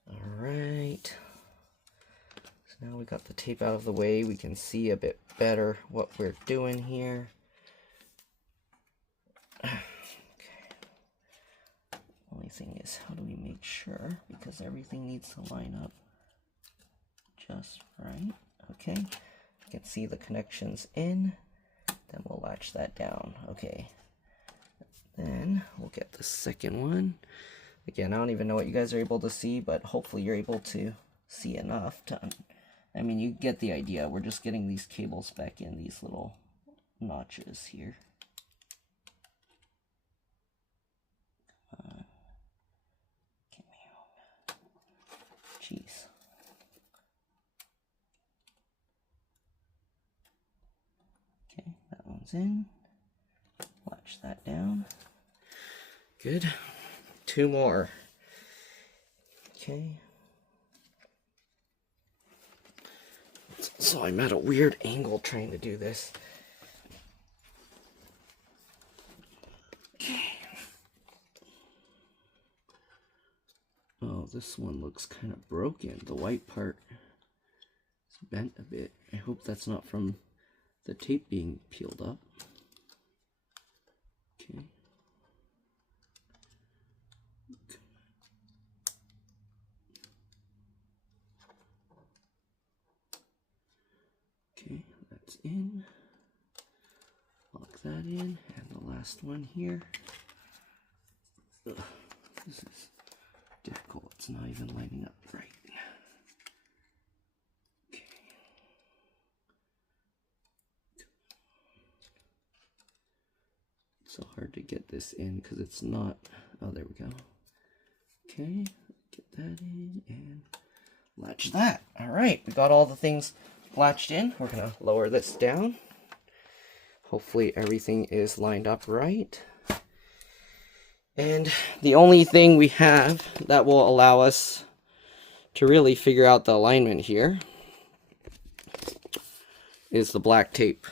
All right. So now we got the tape out of the way. We can see a bit better what we're doing here. Okay. Only thing is, how do we make sure? Because everything needs to line up just right. Okay. You can see the connections in. Then we'll latch that down. Okay. Then we'll get the second one. Again, I don't even know what you guys are able to see, but hopefully you're able to see enough to... I mean, you get the idea. We're just getting these cables back in these little notches here. Get me out. Jeez. Okay, that one's in. Latch that down. Good. Two more. Okay. So I'm at a weird angle trying to do this. this one looks kind of broken. The white part is bent a bit. I hope that's not from the tape being peeled up. Okay. Okay, that's in. Lock that in, and the last one here. Ugh, this is difficult. It's not even lining up right. Okay. It's so hard to get this in because it's not. Oh, there we go. Okay, get that in and latch that. All right, we got all the things latched in. We're gonna lower this down. Hopefully everything is lined up right. And the only thing we have that will allow us to really figure out the alignment here is the black tape.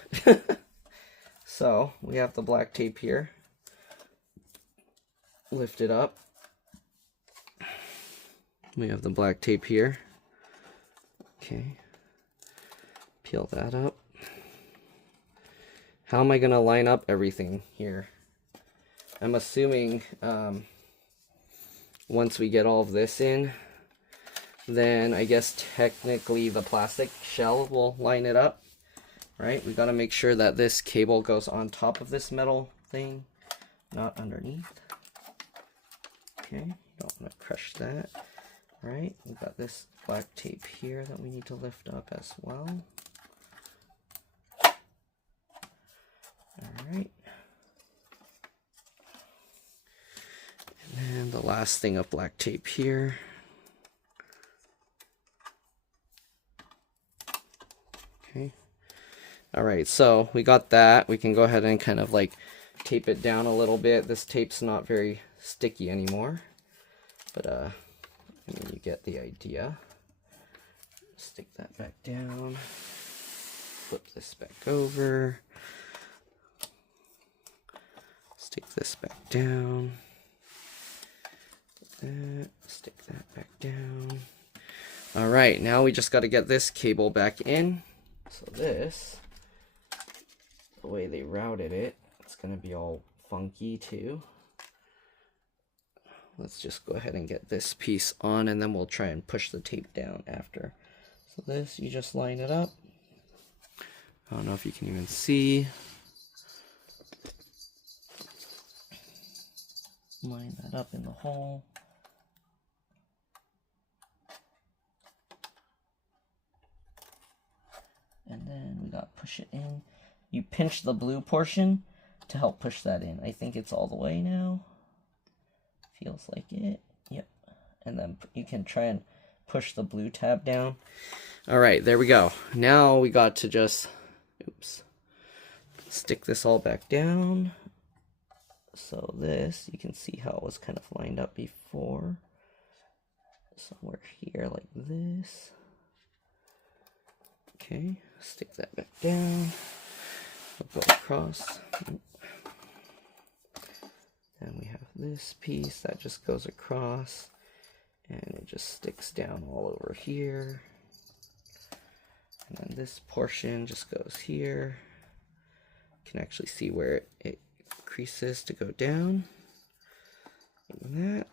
So we have the black tape here. Lift it up. We have the black tape here. Okay. Peel that up. How am I going to line up everything here? I'm assuming once we get all of this in, then I guess technically the plastic shell will line it up, right? We got to make sure that this cable goes on top of this metal thing, not underneath. Okay, don't want to crush that, right? We've got this black tape here that we need to lift up as well. Alright. And then the last thing of black tape here. Okay. Alright, so we got that. We can go ahead and kind of like tape it down a little bit. This tape's not very sticky anymore. But I mean, you get the idea. Stick that back down. Flip this back over. Stick this back down. Stick that back down. All right, now we just got to get this cable back in. So this, the way they routed it, it's going to be all funky too. Let's just go ahead and get this piece on, and then we'll try and push the tape down after. So this, you just line it up. I don't know if you can even see. Line that up in the hole. And then we got push it in. You pinch the blue portion to help push that in. I think it's all the way now. Feels like it. Yep. And then you can try and push the blue tab down. All right, there we go. Now we got to just, oops, stick this all back down. So this, you can see how it was kind of lined up before. Somewhere here like this. Okay, stick that back down. We'll go across. Then we have this piece that just goes across. And it just sticks down all over here. And then this portion just goes here. You can actually see where it creases to go down, like that.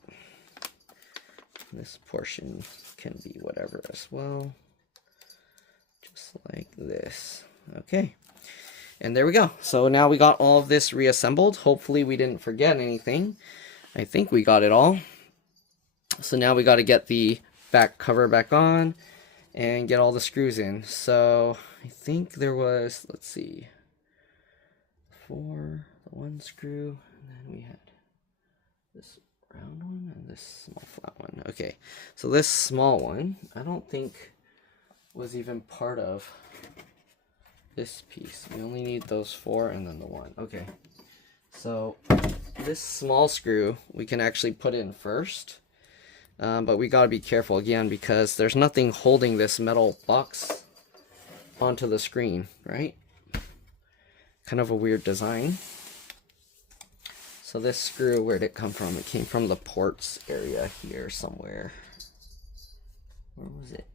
This portion can be whatever as well, just like this. Okay, and there we go. So now we got all of this reassembled. Hopefully we didn't forget anything. I think we got it all. So now we got to get the back cover back on and get all the screws in. So I think there was, let's see, 4, the one screw, and then we had this round one and this small flat one. Okay, so this small one, I don't think was even part of this piece. We only need those 4 and then the 1. Okay, so this small screw we can actually put in first, but we got to be careful again because there's nothing holding this metal box onto the screen, right? Kind of a weird design. So this screw, where'd it come from? It came from the ports area here somewhere. Where was it?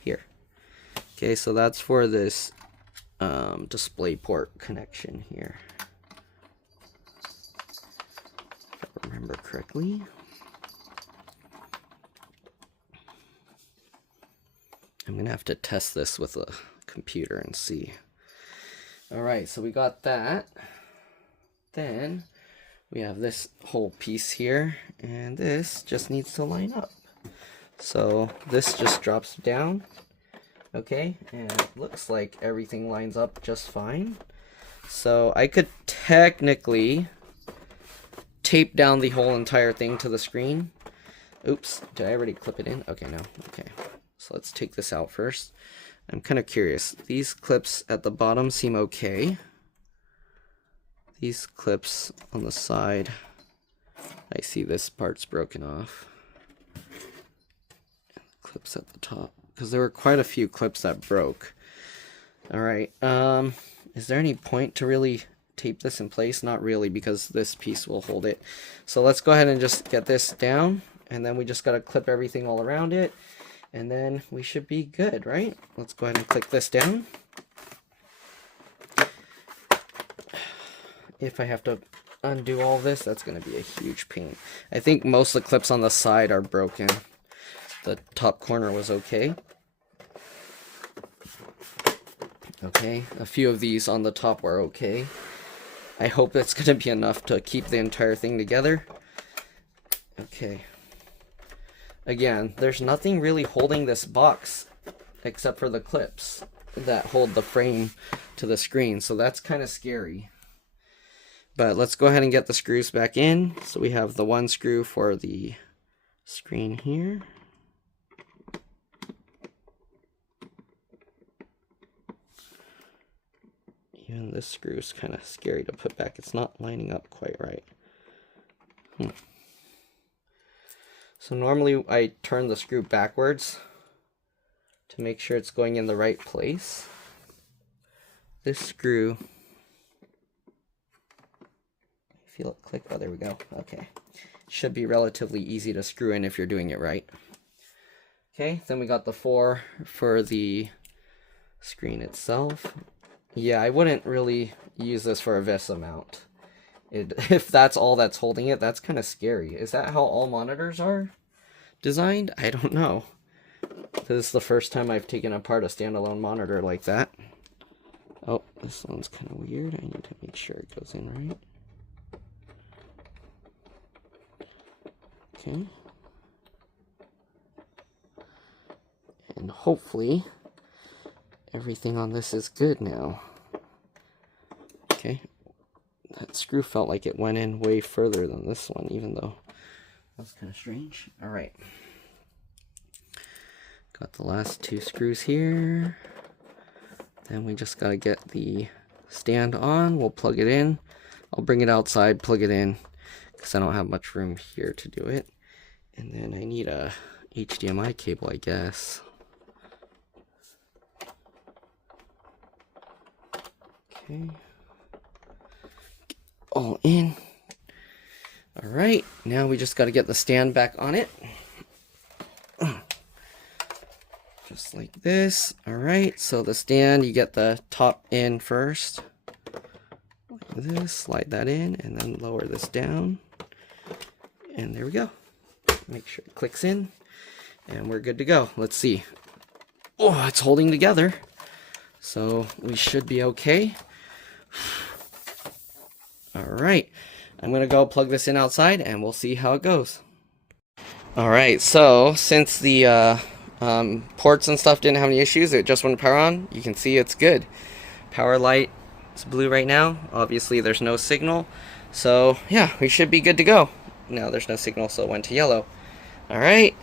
Here. Okay, so that's for this display port connection here. If I remember correctly. I'm gonna have to test this with a computer and see. Alright, so we got that. Then we have this whole piece here, and this just needs to line up. So this just drops down, okay, and it looks like everything lines up just fine. So I could technically tape down the whole entire thing to the screen. Oops, did I already clip it in? Okay, no, okay. So let's take this out first. I'm kind of curious. These clips at the bottom seem okay. These clips on the side, I see this part's broken off. And clips at the top, because there were quite a few clips that broke. Alright, is there any point to really tape this in place? Not really, because this piece will hold it. So let's go ahead and just get this down, and then we just got to clip everything all around it, and then we should be good, right? Let's go ahead and click this down. If I have to undo all this, that's going to be a huge pain. I think most of the clips on the side are broken. The top corner was okay. Okay, a few of these on the top were okay. I hope that's going to be enough to keep the entire thing together. Okay. Again, there's nothing really holding this box except for the clips that hold the frame to the screen, so that's kind of scary. But let's go ahead and get the screws back in. So we have the one screw for the screen here. Even this screw is kind of scary to put back. It's not lining up quite right. So normally I turn the screw backwards to make sure it's going in the right place. This screw, feel it click. Oh, there we go. Okay. Should be relatively easy to screw in if you're doing it right. Okay, then we got the 4 for the screen itself. Yeah, I wouldn't really use this for a VESA mount. If that's all that's holding it, that's kind of scary. Is that how all monitors are designed? I don't know. This is the first time I've taken apart a standalone monitor like that. Oh, this one's kind of weird. I need to make sure it goes in right. Okay. And hopefully everything on this is good now. Okay. That screw felt like it went in way further than this one, even though that's kind of strange. Alright. Got the last 2 screws here. Then we just gotta get the stand on. We'll plug it in. I'll bring it outside, plug it in, because I don't have much room here to do it. And then I need a HDMI cable, I guess. Okay. All in. Alright, now we just got to get the stand back on it. Just like this. Alright, so the stand, you get the top in first. Like this, slide that in, and then lower this down. And there we go. Make sure it clicks in, and we're good to go. Let's see. Oh, it's holding together. So we should be okay. Alright, I'm going to go plug this in outside and we'll see how it goes. Alright, so since the ports and stuff didn't have any issues, it just wouldn't power on, you can see it's good. Power light is blue right now. Obviously there's no signal. So yeah, we should be good to go. Now there's no signal, so it went to yellow. Alright.